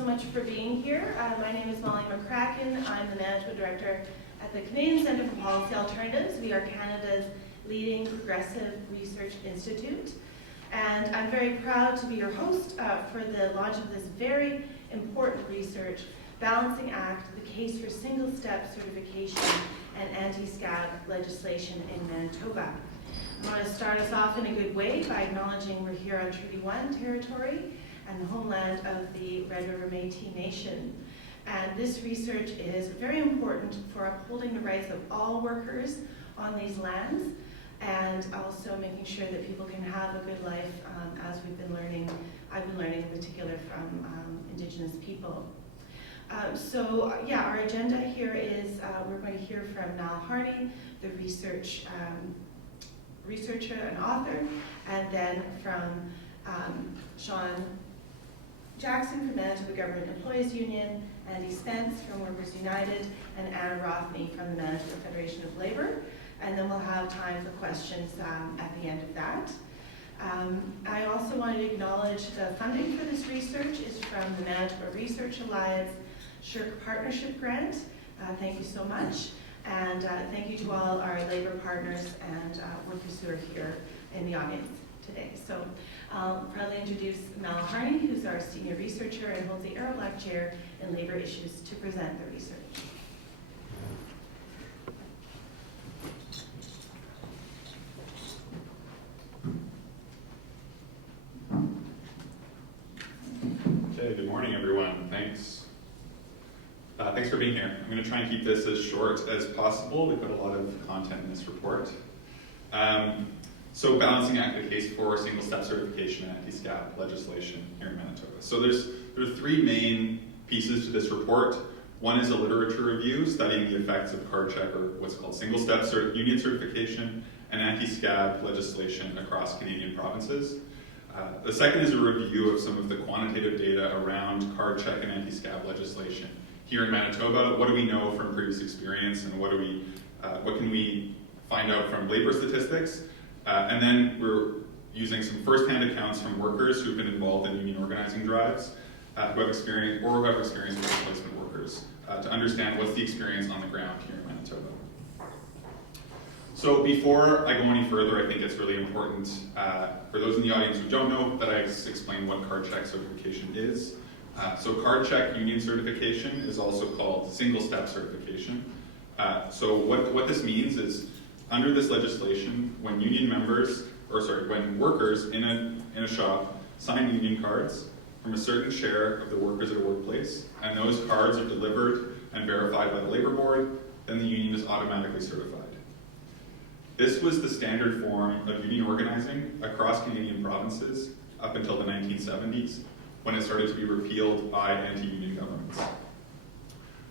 so much for being here. My name is Molly McCracken. I'm the Management Director at the Canadian Centre for Policy Alternatives. We are Canada's leading progressive research institute. And I'm very proud to be your host for the launch of this very important research, Balancing Act, the case for single-step certification and anti-scab legislation in Manitoba. I want to start us off in a good way by acknowledging we're here on Treaty 1 territory and the homeland of the Red River Métis Nation. And this research is very important for upholding the rights of all workers on these lands and also making sure that people can have a good life as I've been learning in particular from Indigenous people. Our agenda here is we're going to hear from Mal Harney, the researcher and author, and then from Sean Jackson from Manitoba Government Employees Union, Andy Spence from Workers United, and Anna Rothney from the Manitoba Federation of Labour. And then we'll have time for questions at the end of that. I also want to acknowledge the funding for this research is from the Manitoba Research Alliance Shirk Partnership Grant. Thank you so much. And thank you to all our labour partners and workers who are here in the audience today. So I'll proudly introduce Mal Harney, who's our senior researcher and holds the Arrow Black Chair in Labour Issues, to present the research. Okay, good morning, everyone. Thanks for being here. I'm going to try and keep this as short as possible. We've got a lot of content in this report. So Balancing Act, the case for single-step certification and anti-scab legislation here in Manitoba. So there are three main pieces to this report. One is a literature review studying the effects of card check, or what's called single-step union certification, and anti-scab legislation across Canadian provinces. The second is a review of some of the quantitative data around card check and anti-scab legislation here in Manitoba. What do we know from previous experience, and what can we find out from labor statistics? And then we're using some first-hand accounts from workers who've been involved in union organizing drives, who have experience with replacement workers, to understand what's the experience on the ground here in Manitoba. So before I go any further, I think it's really important for those in the audience who don't know that I explain what card check certification is. So card check union certification is also called single-step certification. So what this means is, under this legislation, when workers in a shop sign union cards from a certain share of the workers at a workplace, and those cards are delivered and verified by the Labour Board, then the union is automatically certified. This was the standard form of union organizing across Canadian provinces up until the 1970s, when it started to be repealed by anti-union governments.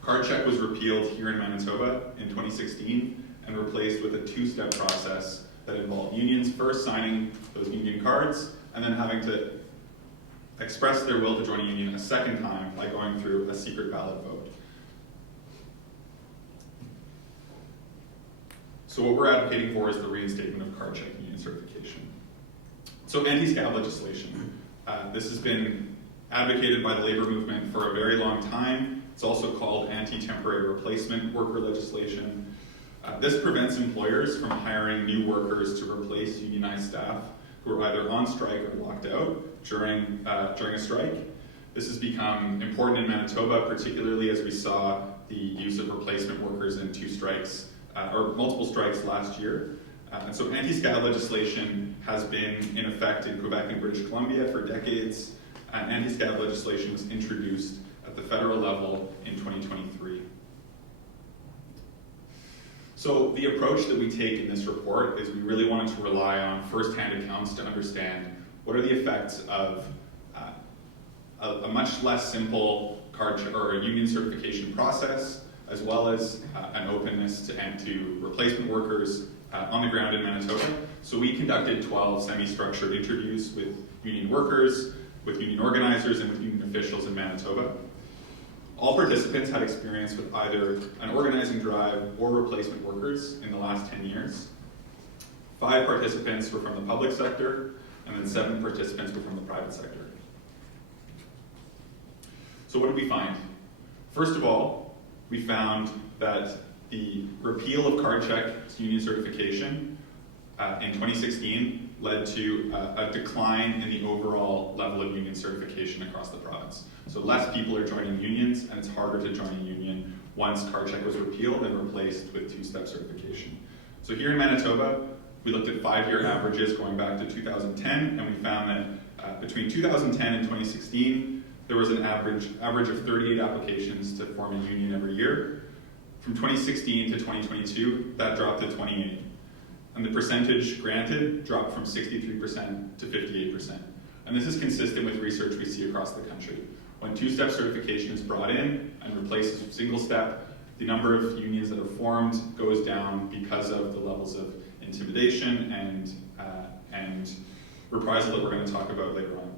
Card check was repealed here in Manitoba in 2016 and replaced with a two-step process that involved unions first signing those union cards and then having to express their will to join a union a second time by going through a secret ballot vote. So what we're advocating for is the reinstatement of card check union certification. So anti-scab legislation. This has been advocated by the labor movement for a very long time. It's also called anti-temporary replacement worker legislation. This prevents employers from hiring new workers to replace unionized staff who are either on strike or locked out during a strike. This has become important in Manitoba, particularly as we saw the use of replacement workers in multiple strikes last year. And so anti-scab legislation has been in effect in Quebec and British Columbia for decades. And anti-scab legislation was introduced at the federal level in 2023. So the approach that we take in this report is we really wanted to rely on first-hand accounts to understand what are the effects of a much less simple union certification process, as well as an openness to replacement workers on the ground in Manitoba. So we conducted 12 semi-structured interviews with union workers, with union organizers, and with union officials in Manitoba. All participants had experience with either an organizing drive or replacement workers in the last 10 years. 5 participants were from the public sector, and then 7 participants were from the private sector. So what did we find? First of all, we found that the repeal of card check union certification in 2016 led to a decline in the overall level of union certification across the province. So less people are joining unions, and it's harder to join a union once card check was repealed and replaced with two-step certification. So here in Manitoba, we looked at 5-year averages going back to 2010, and we found that between 2010 and 2016, there was an average of 38 applications to form a union every year. From 2016 to 2022, that dropped to 28. And the percentage granted dropped from 63% to 58%. And this is consistent with research we see across the country. When two-step certification is brought in and replaces single-step, the number of unions that are formed goes down because of the levels of intimidation and reprisal that we're going to talk about later on.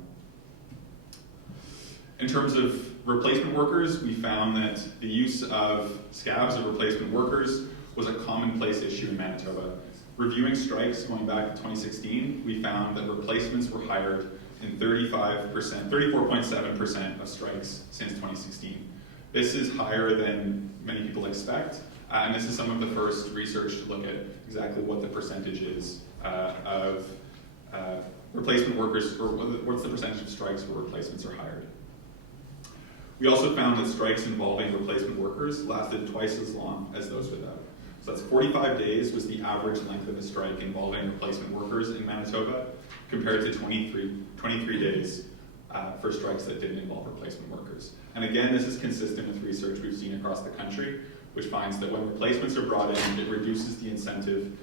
In terms of replacement workers, we found that the use of scabs of replacement workers was a commonplace issue in Manitoba. Reviewing strikes going back to 2016, we found that replacements were hired in 34.7% of strikes since 2016. This is higher than many people expect, and this is some of the first research to look at exactly what the percentage is of replacement workers, or what's the percentage of strikes where replacements are hired. We also found that strikes involving replacement workers lasted twice as long as those without. So that's 45 days was the average length of a strike involving replacement workers in Manitoba, compared to 23 days for strikes that didn't involve replacement workers. And again, this is consistent with research we've seen across the country, which finds that when replacements are brought in, it reduces the incentive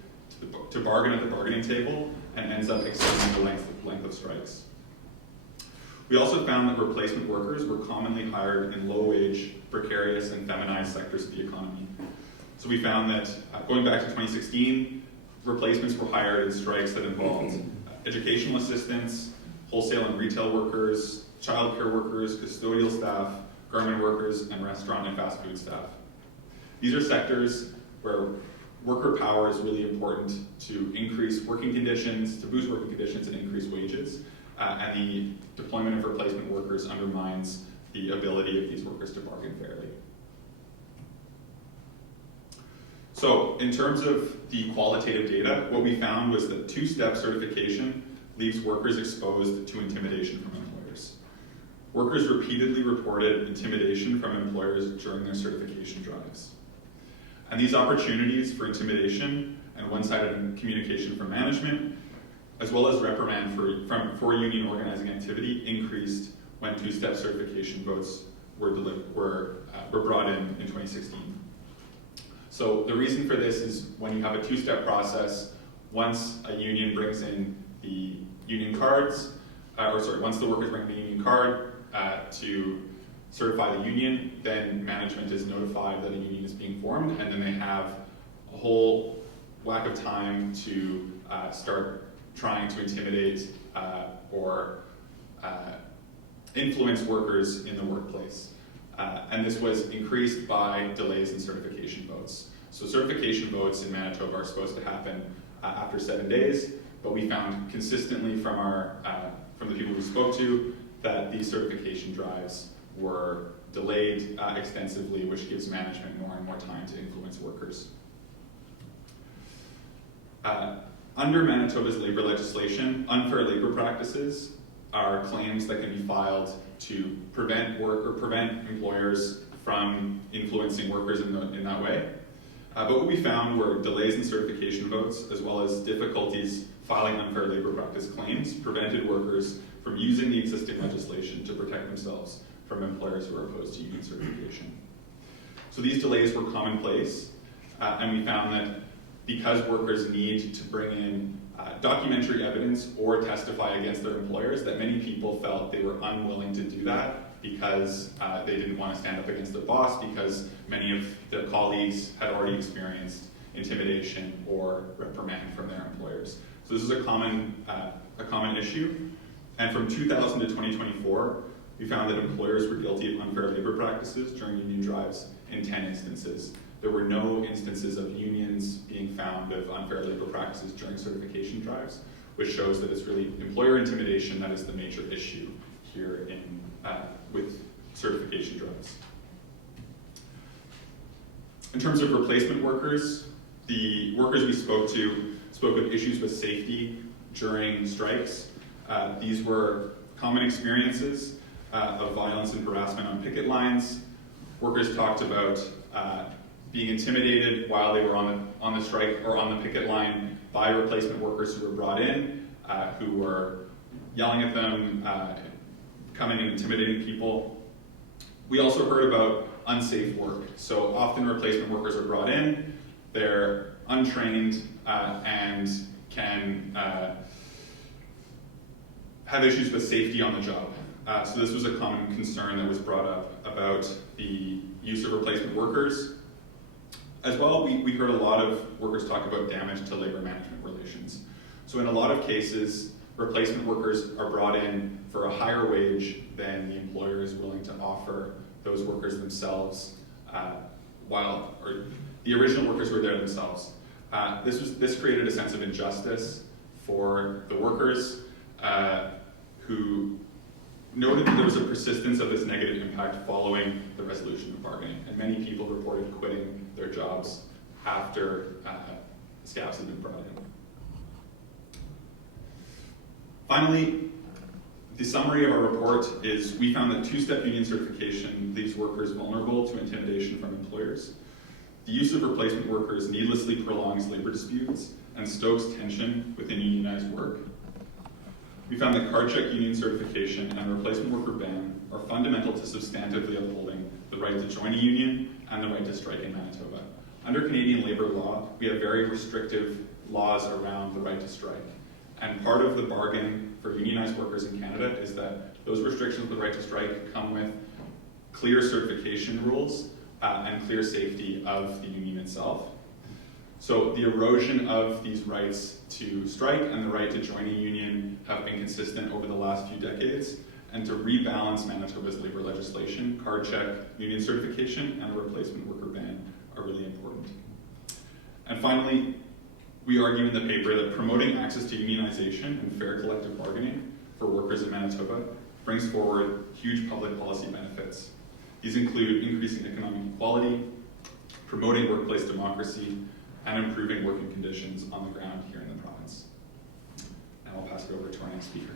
to bargain at the bargaining table and ends up extending the length of strikes. We also found that replacement workers were commonly hired in low-wage, precarious, and feminized sectors of the economy. So we found that going back to 2016, replacements were hired in strikes that involved educational assistants, wholesale and retail workers, childcare workers, custodial staff, garment workers, and restaurant and fast food staff. These are sectors where worker power is really important to increase working conditions, to boost working conditions and increase wages, and the deployment of replacement workers undermines the ability of these workers to bargain fairly. So in terms of the qualitative data, what we found was that two-step certification leaves workers exposed to intimidation from employers. Workers repeatedly reported intimidation from employers during their certification drives. And these opportunities for intimidation and one-sided communication from management, as well as reprimand for union organizing activity, increased when two-step certification votes were brought in 2016. So the reason for this is when you have a two-step process, once a union brings in the union cards, once the workers bring the union card to certify the union, then management is notified that a union is being formed, and then they have a whole whack of time to start trying to intimidate or influence workers in the workplace. And this was increased by delays in certification votes. So certification votes in Manitoba are supposed to happen after 7 days, but we found consistently from the people we spoke to that these certification drives were delayed extensively, which gives management more and more time to influence workers. Under Manitoba's labor legislation, unfair labor practices are claims that can be filed to prevent employers from influencing workers in that way. But what we found were delays in certification votes, as well as difficulties filing unfair labor practice claims, prevented workers from using the existing legislation to protect themselves from employers who are opposed to union certification. So these delays were commonplace, and we found that because workers need to bring in documentary evidence or testify against their employers, that many people felt they were unwilling to do that because they didn't want to stand up against their boss, because many of their colleagues had already experienced intimidation or reprimand from their employers. So this is a common issue. And from 2000 to 2024, we found that employers were guilty of unfair labor practices during union drives in 10 instances. There were no instances of unions being found of unfair labor practices during certification drives, which shows that it's really employer intimidation that is the major issue here with certification drives. In terms of replacement workers, the workers we spoke to spoke of issues with safety during strikes. These were common experiences of violence and harassment on picket lines. Workers talked about being intimidated while they were on the strike or on the picket line by replacement workers who were brought in, who were yelling at them, coming and intimidating people. We also heard about unsafe work. So often replacement workers are brought in, they're untrained and can have issues with safety on the job. So this was a common concern that was brought up about the use of replacement workers. As well, we heard a lot of workers talk about damage to labor management relations. So in a lot of cases, replacement workers are brought in for a higher wage than the employer is willing to offer those workers themselves, or the original workers were there themselves. This created a sense of injustice for the workers who noted that there was a persistence of this negative impact following the resolution of bargaining, and many people reported quitting their jobs after scabs had been brought in. Finally, the summary of our report is we found that two-step union certification leaves workers vulnerable to intimidation from employers. The use of replacement workers needlessly prolongs labor disputes and stokes tension within unionized work. We found that card check union certification and a replacement worker ban are fundamental to substantively upholding the right to join a union and the right to strike in Manitoba. Under Canadian labour law, we have very restrictive laws around the right to strike. And part of the bargain for unionized workers in Canada is that those restrictions of the right to strike come with clear certification rules and clear safety of the union itself. So the erosion of these rights to strike and the right to join a union have been consistent over the last few decades. And to rebalance Manitoba's labour legislation, card check, union certification, and a replacement worker ban are really important. And finally, we argue in the paper that promoting access to unionization and fair collective bargaining for workers in Manitoba brings forward huge public policy benefits. These include increasing economic equality, promoting workplace democracy, and improving working conditions on the ground here in the province. Now I'll pass it over to our next speaker.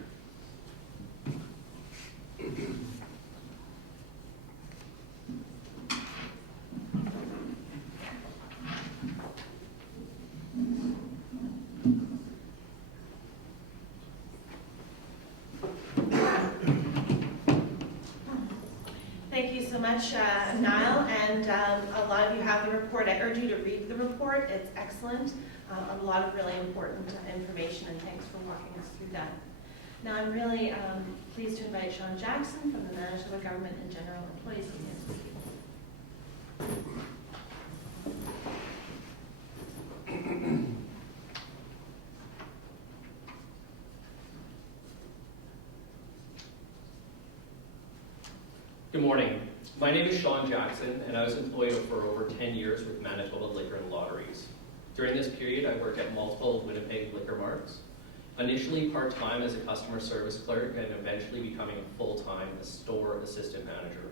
Thank you so much, Niall, and a lot of you have the report. I urge you to read the report. It's excellent. A lot of really important information, and thanks for walking us through that. Now I'm really pleased to invite Sean Jackson from the Manitoba Government and General Employees Union. Good morning. My name is Sean Jackson, and I was employed for over 10 years with Manitoba Liquor and Lotteries. During this period, I worked at multiple Winnipeg liquor marts, initially part-time as a customer service clerk and eventually becoming full-time as store assistant manager.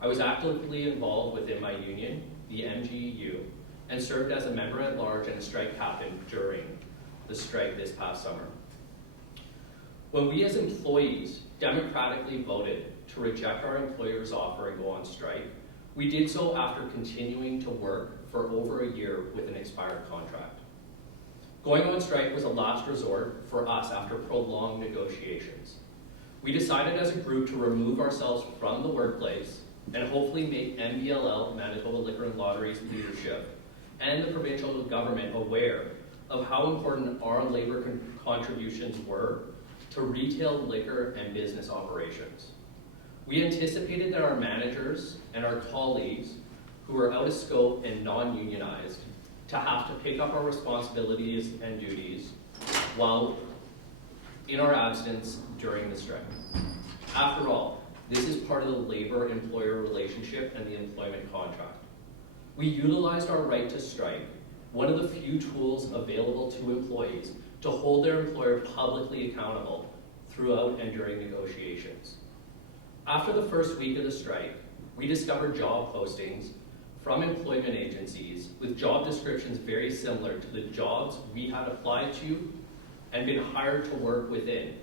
I was actively involved within my union, the MGU, and served as a member at large and a strike captain during the strike this past summer. When we as employees democratically voted to reject our employer's offer and go on strike, we did so after continuing to work for over a year with an expired contract. Going on strike was a last resort for us after prolonged negotiations. We decided as a group to remove ourselves from the workplace and hopefully make MBLL, Manitoba Liquor and Lotteries leadership, and the provincial government aware of how important our labor contributions were to retail liquor and business operations. We anticipated that our managers and our colleagues who were out of scope and non-unionized to have to pick up our responsibilities and duties while in our absence during the strike. After all, this is part of the labor-employer relationship and the employment contract. We utilized our right to strike, one of the few tools available to employees to hold their employer publicly accountable throughout and during negotiations. After the first week of the strike, we discovered job postings from employment agencies with job descriptions very similar to the jobs we had applied to and been hired to work within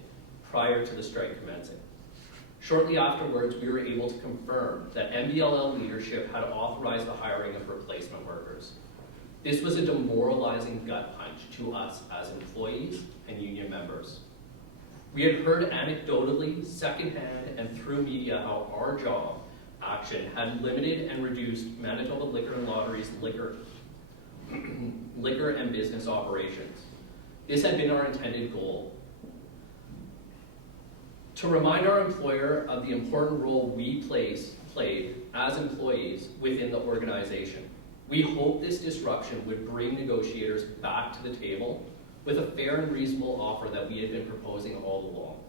prior to the strike commencing. Shortly afterwards, we were able to confirm that MBLL leadership had authorized the hiring of replacement workers. This was a demoralizing gut punch to us as employees and union members. We had heard anecdotally, secondhand, and through media how our job action had limited and reduced Manitoba Liquor and Lottery's liquor and business operations. This had been our intended goal. To remind our employer of the important role we played as employees within the organization. We hope this disruption would bring negotiators back to the table with a fair and reasonable offer that we had been proposing all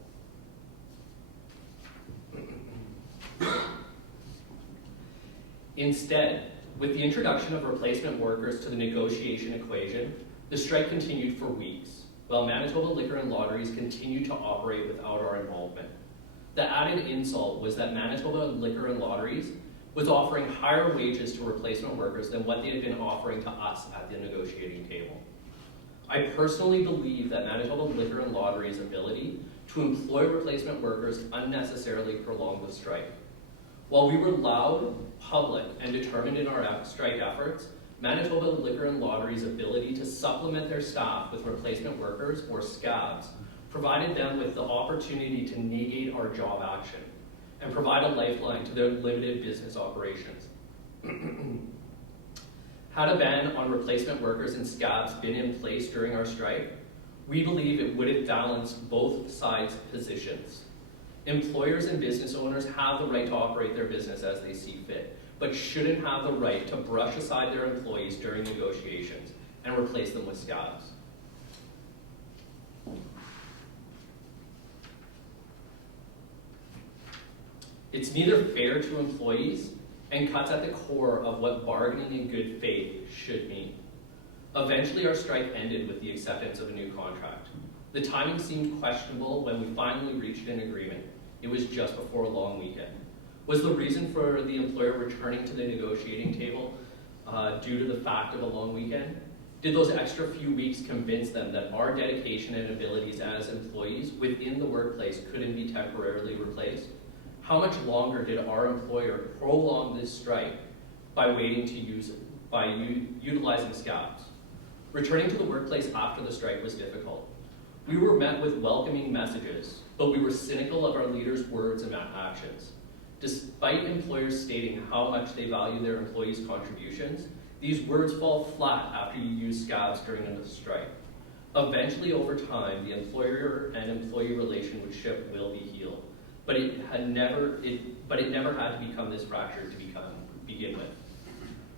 along. Instead, with the introduction of replacement workers to the negotiation equation, the strike continued for weeks, while Manitoba Liquor and Lotteries continued to operate without our involvement. The added insult was that Manitoba Liquor and Lotteries was offering higher wages to replacement workers than what they had been offering to us at the negotiating table. I personally believe that Manitoba Liquor and Lotteries' ability to employ replacement workers unnecessarily prolonged the strike. While we were loud, public, and determined in our strike efforts, Manitoba Liquor and Lotteries' ability to supplement their staff with replacement workers, or scabs, provided them with the opportunity to negate our job action and provide a lifeline to their limited business operations. Had a ban on replacement workers and scabs been in place during our strike, we believe it would have balanced both sides' positions. Employers and business owners have the right to operate their business as they see fit, but shouldn't have the right to brush aside their employees during negotiations and replace them with scabs. It's neither fair to employees and cuts at the core of what bargaining in good faith should mean. Eventually, our strike ended with the acceptance of a new contract. The timing seemed questionable when we finally reached an agreement. It was just before a long weekend. Was the reason for the employer returning to the negotiating table due to the fact of a long weekend? Did those extra few weeks convince them that our dedication and abilities as employees within the workplace couldn't be temporarily replaced? How much longer did our employer prolong this strike by utilizing scabs? Returning to the workplace after the strike was difficult. We were met with welcoming messages, but we were cynical of our leaders' words and actions. Despite employers stating how much they value their employees' contributions, these words fall flat after you use scabs during a strike. Eventually, over time, the employer and employee relationship will be healed. But it never had to become this fractured to begin with.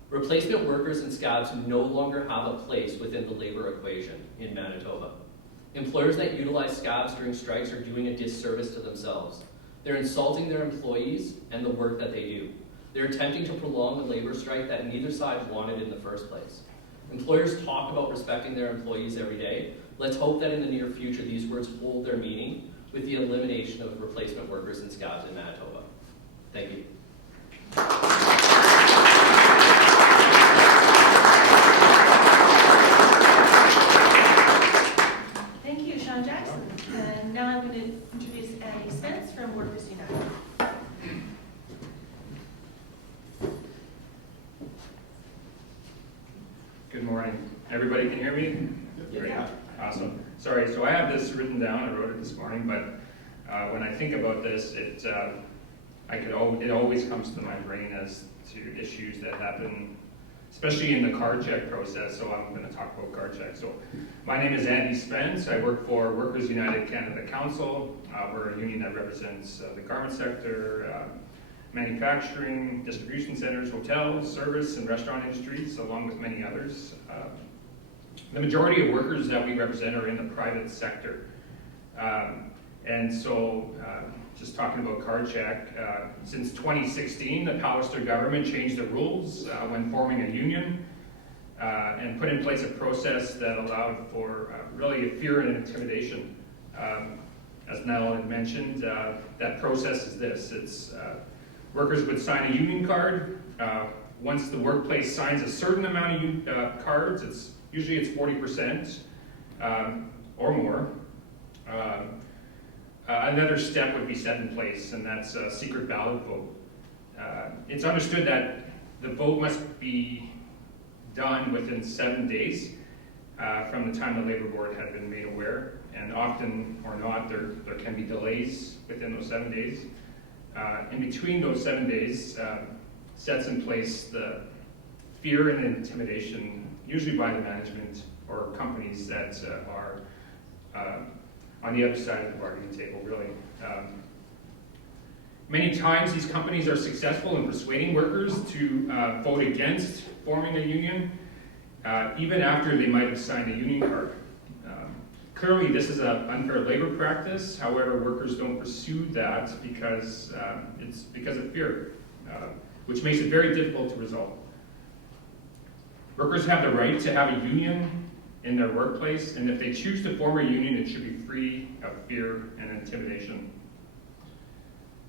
Replacement workers and scabs no longer have a place within the labor equation in Manitoba. Employers that utilize scabs during strikes are doing a disservice to themselves. They're insulting their employees and the work that they do. They're attempting to prolong a labor strike that neither side wanted in the first place. Employers talk about respecting their employees every day. Let's hope that in the near future these words hold their meaning with the elimination of replacement workers and scabs in Manitoba. Thank you. Thank you, Sean Jackson. And now I'm going to introduce Andy Spence from Workers United. Good morning. Everybody can hear me? Great. Awesome. Sorry, so I have this written down. I wrote it this morning, but when I think about this, it always comes to my brain as to issues that happen, especially in the card check process. So I'm going to talk about card check. So my name is Andy Spence. I work for Workers United Canada Council. We're a union that represents the garment sector, manufacturing, distribution centers, hotels, service, and restaurant industries, along with many others. The majority of workers that we represent are in the private sector. And so, just talking about card check, since 2016, the Pallister government changed the rules when forming a union and put in place a process that allowed for really fear and intimidation. As Nell had mentioned, that process is this. It's workers would sign a union card. Once the workplace signs a certain amount of cards, usually it's 40% or more. Another step would be set in place, and that's a secret ballot vote. It's understood that the vote must be done within 7 days from the time the Labor Board had been made aware, and often or not, there can be delays within those 7 days. In between those 7 days, sets in place the fear and intimidation, usually by the management or companies that are on the other side of the bargaining table, really. Many times these companies are successful in persuading workers to vote against forming a union, even after they might have signed a union card. Clearly this is an unfair labor practice. However, workers don't pursue that because it's because of fear, which makes it very difficult to resolve. Workers have the right to have a union in their workplace, and if they choose to form a union, it should be free of fear and intimidation.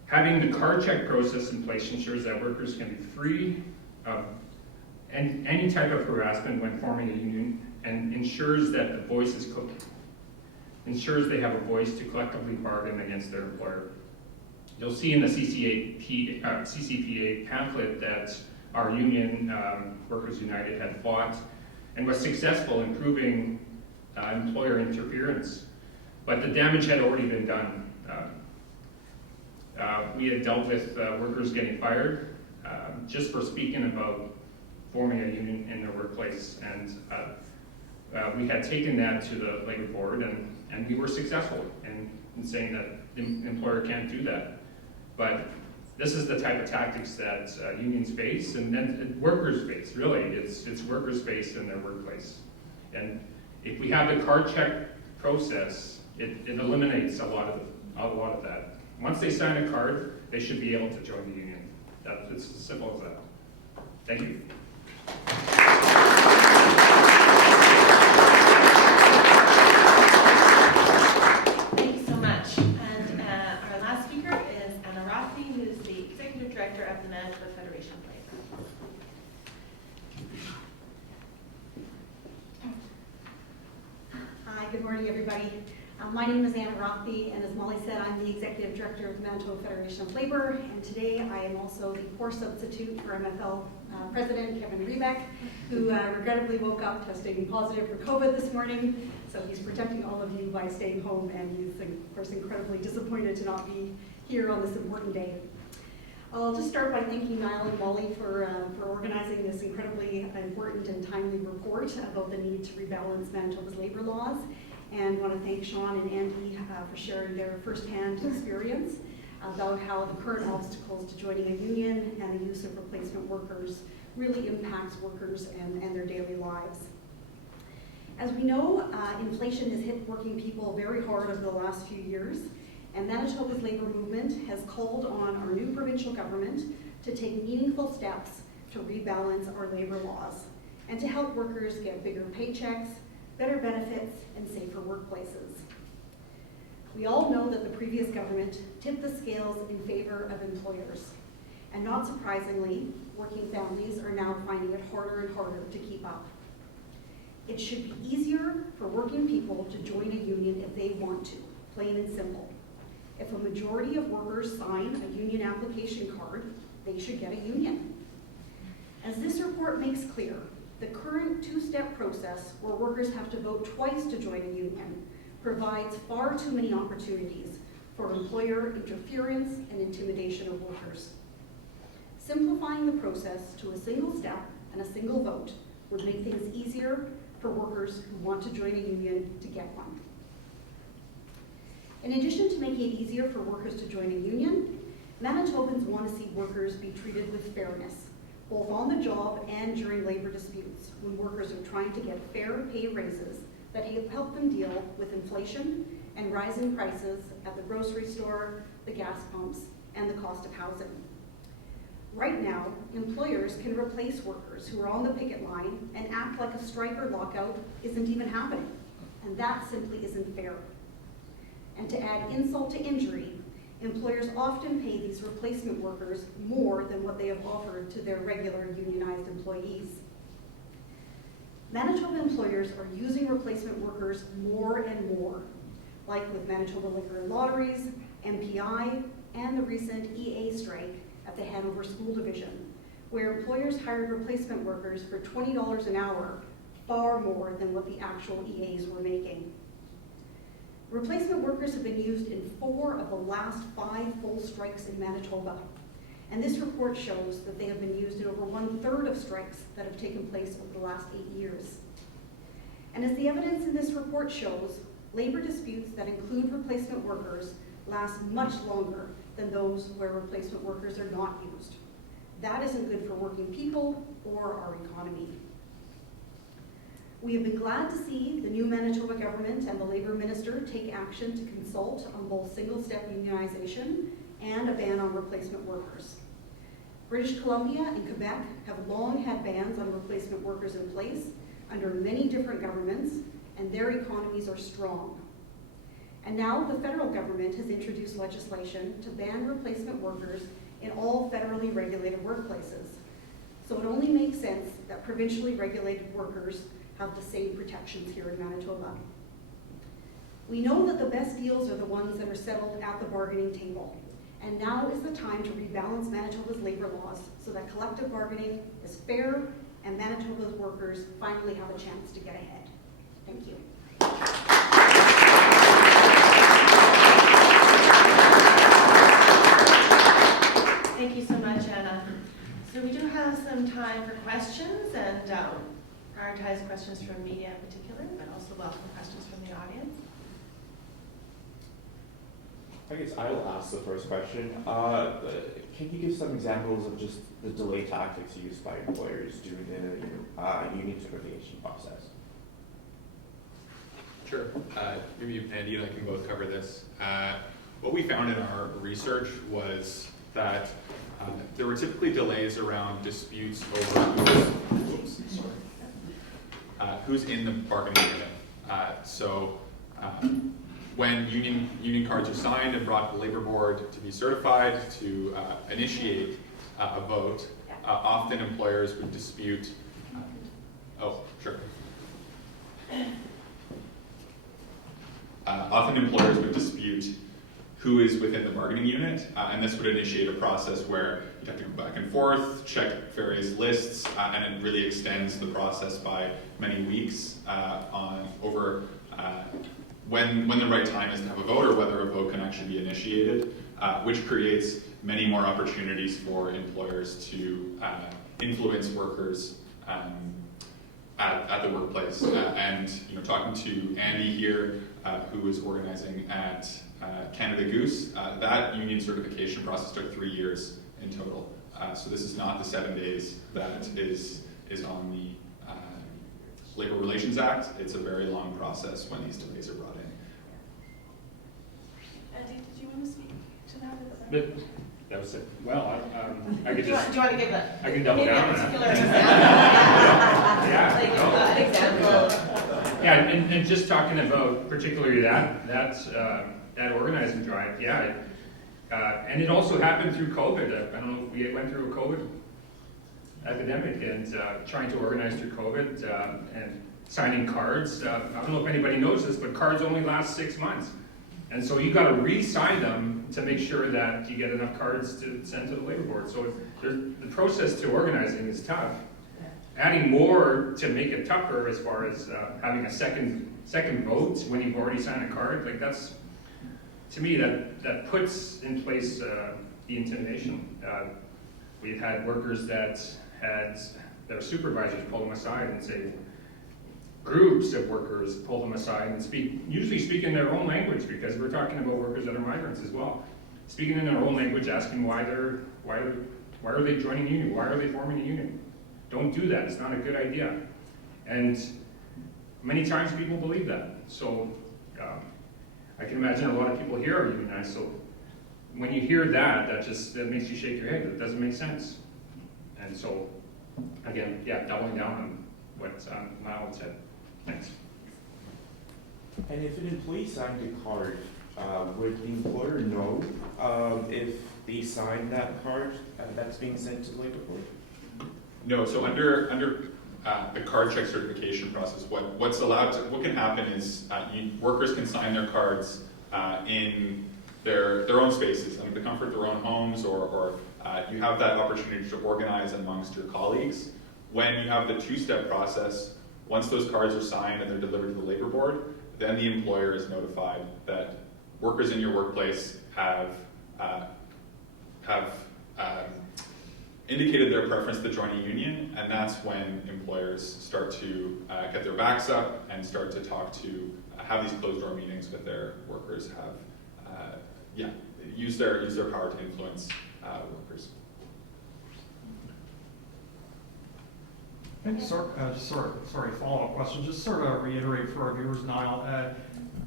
Having the card check process in place ensures that workers can be free of any type of harassment when forming a union, and ensures that the voice is cooked. Ensures they have a voice to collectively bargain against their employer. You'll see in the CCPA pamphlet that our union, Workers United, had fought and was successful in proving employer interference. But the damage had already been done. We had dealt with workers getting fired just for speaking about forming a union in their workplace. And we had taken that to the Labor Board, and we were successful in saying that the employer can't do that. But this is the type of tactics that unions face, and then workers face, really. It's workers face in their workplace. And if we have the card check process, it eliminates a lot of that. Once they sign a card, they should be able to join the union. It's as simple as that. Thank you. Thanks so much. And our last speaker is Anna Rothby, who is the Executive Director of the Manitoba Federation of Labor. Hi, good morning, everybody. My name is Anna Rothby, and as Molly said, I'm the Executive Director of the Manitoba Federation of Labor, and today I am also the poor substitute for MFL President Kevin Rebeck, who regrettably woke up testing positive for COVID this morning, so he's protecting all of you by staying home, and he's, of course, incredibly disappointed to not be here on this important day. I'll just start by thanking Niall and Molly for organizing this incredibly important and timely report about the need to rebalance Manitoba's labor laws. And want to thank Sean and Andy for sharing their firsthand experience about how the current obstacles to joining a union and the use of replacement workers really impacts workers and their daily lives. As we know, inflation has hit working people very hard over the last few years, and Manitoba's labor movement has called on our new provincial government to take meaningful steps to rebalance our labor laws and to help workers get bigger paychecks, better benefits, and safer workplaces. We all know that the previous government tipped the scales in favor of employers, and not surprisingly, working families are now finding it harder and harder to keep up. It should be easier for working people to join a union if they want to, plain and simple. If a majority of workers sign a union application card, they should get a union. As this report makes clear, the current two-step process where workers have to vote twice to join a union provides far too many opportunities for employer interference and intimidation of workers. Simplifying the process to a single step and a single vote would make things easier for workers who want to join a union to get one. In addition to making it easier for workers to join a union, Manitobans want to see workers be treated with fairness, both on the job and during labor disputes, when workers are trying to get fair pay raises that help them deal with inflation and rising prices at the grocery store, the gas pumps, and the cost of housing. Right now, employers can replace workers who are on the picket line and act like a strike or lockout isn't even happening, and that simply isn't fair. And to add insult to injury, employers often pay these replacement workers more than what they have offered to their regular unionized employees. Manitoba employers are using replacement workers more and more, like with Manitoba Liquor and Lotteries, MPI, and the recent EA strike at the Hanover School Division, where employers hired replacement workers for $20 an hour, far more than what the actual EAs were making. Replacement workers have been used in 4 of the last 5 full strikes in Manitoba, and this report shows that they have been used in over 1/3 of strikes that have taken place over the last 8 years. And as the evidence in this report shows, labor disputes that include replacement workers last much longer than those where replacement workers are not used. That isn't good for working people or our economy. We have been glad to see the new Manitoba government and the Labour Minister take action to consult on both single-step unionization and a ban on replacement workers. British Columbia and Quebec have long had bans on replacement workers in place under many different governments, and their economies are strong. And now the federal government has introduced legislation to ban replacement workers in all federally regulated workplaces. So it only makes sense that provincially regulated workers have the same protections here in Manitoba. We know that the best deals are the ones that are settled at the bargaining table. And now is the time to rebalance Manitoba's labor laws so that collective bargaining is fair and Manitoba's workers finally have a chance to get ahead. Thank you. Thank you so much, Anna. So we do have some time for questions, and prioritize questions from media in particular, but also welcome questions from the audience. I guess I will ask the first question. Can you give some examples of just the delay tactics used by employers during the union certification process? Sure. Maybe Andy and I can both cover this. What we found in our research was that there were typically delays around disputes over who's in the bargaining unit. When union cards are signed and brought to the labor board to be certified to initiate a vote, often employers would dispute. Often employers would dispute who is within the bargaining unit, and this would initiate a process where you'd have to go back and forth, check various lists, and it really extends the process by many weeks when the right time is to have a vote or whether a vote can actually be initiated, which creates many more opportunities for employers to influence workers at the workplace. And talking to Andy here, who is organizing at Canada Goose, that union certification process took 3 years in total. So this is not the 7 days that is on the Labor Relations Act. It's a very long process when these delays are brought in. Andy, did you want to speak to that? That was it. Well, I could Do you just, want to give I can double down on particular that. example? Like an example. Yeah, and just talking about particularly that organizing drive, and it also happened through COVID. I don't know if we went through a COVID epidemic and trying to organize through COVID and signing cards. I don't know if anybody knows this, but cards only last 6 months. And so you got to re-sign them to make sure that you get enough cards to send to the labor board. So the process to organizing is tough. Adding more to make it tougher as far as having a second vote when you've already signed a card, like that's, to me, that puts in place the intimidation. We've had workers that had their supervisors pull them aside and say, groups of workers pull them aside and usually speak in their own language, because we're talking about workers that are migrants as well. Speaking in their own language, asking why are they joining a union? Why are they forming a union? Don't do that, it's not a good idea. And many times people believe that. So I can imagine a lot of people here are unionized, so when you hear that makes you shake your head. It doesn't make sense. And so, again, doubling down on what Niall said. Thanks. And if an employee signed a card would the employer know if they sign that card that's being sent to the labor board? No, so under the card check certification process, what can happen is workers can sign their cards in their own spaces, under the comfort of their own homes, or you have that opportunity to organize amongst your colleagues. When you have the two-step process, once those cards are signed and they're delivered to the labor board, then the employer is notified that workers in your workplace have indicated their preference to join a union, and that's when employers start to get their backs up and start to have these closed-door meetings with their workers, use their power to influence workers. And sorry, follow-up question. Just sort of reiterate for our viewers, Niall,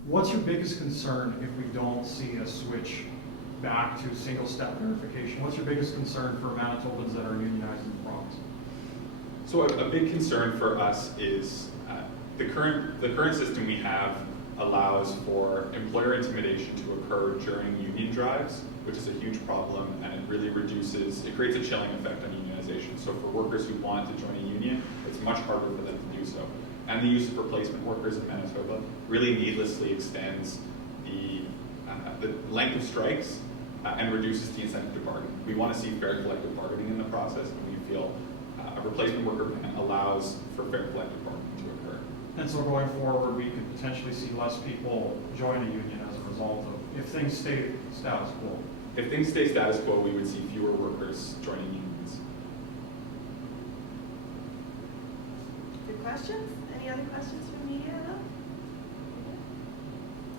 what's your biggest concern if we don't see a switch back to single-step verification? What's your biggest concern for Manitobans that are unionized in the province? So a big concern for us is the current system we have allows for employer intimidation to occur during union drives, which is a huge problem, and it really creates a chilling effect on unionization. So for workers who want to join a union, it's much harder for them to do so. And the use of replacement workers in Manitoba really needlessly extends the length of strikes and reduces the incentive to bargain. We want to see fair collective bargaining in the process, and we feel a replacement worker ban allows for fair collective bargaining to occur. And so going forward, we could potentially see less people join a union as a result of, if things stay status quo. If things stay status quo, we would see fewer workers joining unions. Good questions? Any other questions from media? No?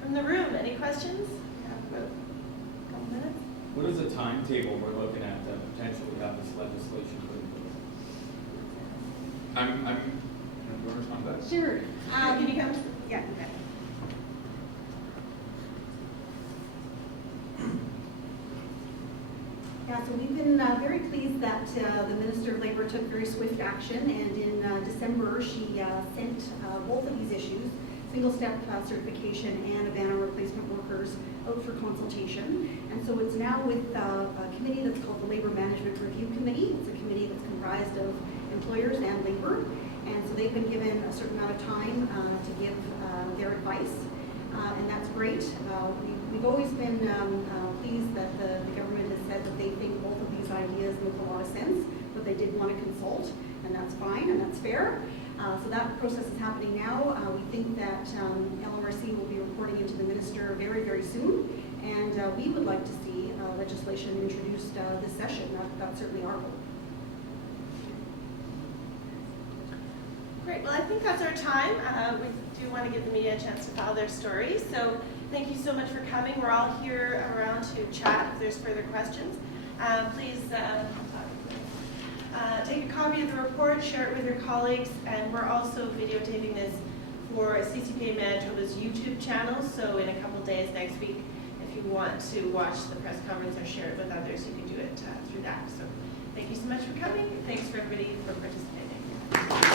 From the room, any questions? We have about a couple minutes. What is the timetable we're looking at to potentially have this legislation put in place? I'm going to respond to that. Sure. Can you come? Yeah, okay. Yeah, so we've been very pleased that the Minister of Labour took very swift action, and in December she sent both of these issues, single-step certification and a ban on replacement workers, out for consultation. And so it's now with a committee that's called the Labour Management Review Committee. It's a committee that's comprised of employers and labour, and so they've been given a certain amount of time to give their advice, and that's great. We've always been pleased that the government has said that they think both of these ideas make a lot of sense, but they did want to consult, and that's fine and that's fair. So that process is happening now. We think that LMRC will be reporting into the minister very, very soon, and we would like to see legislation introduced this session. That's certainly our hope. Great, well I think that's our time. We do want to give the media a chance to tell their stories, so thank you so much for coming. We're all here around to chat if there's further questions. Please take a copy of the report, share it with your colleagues, and we're also videotaping this for CCPA Manitoba's YouTube channel, so in a couple days next week, if you want to watch the press conference or share it with others, you can do it through that. So thank you so much for coming. Thanks for everybody for participating.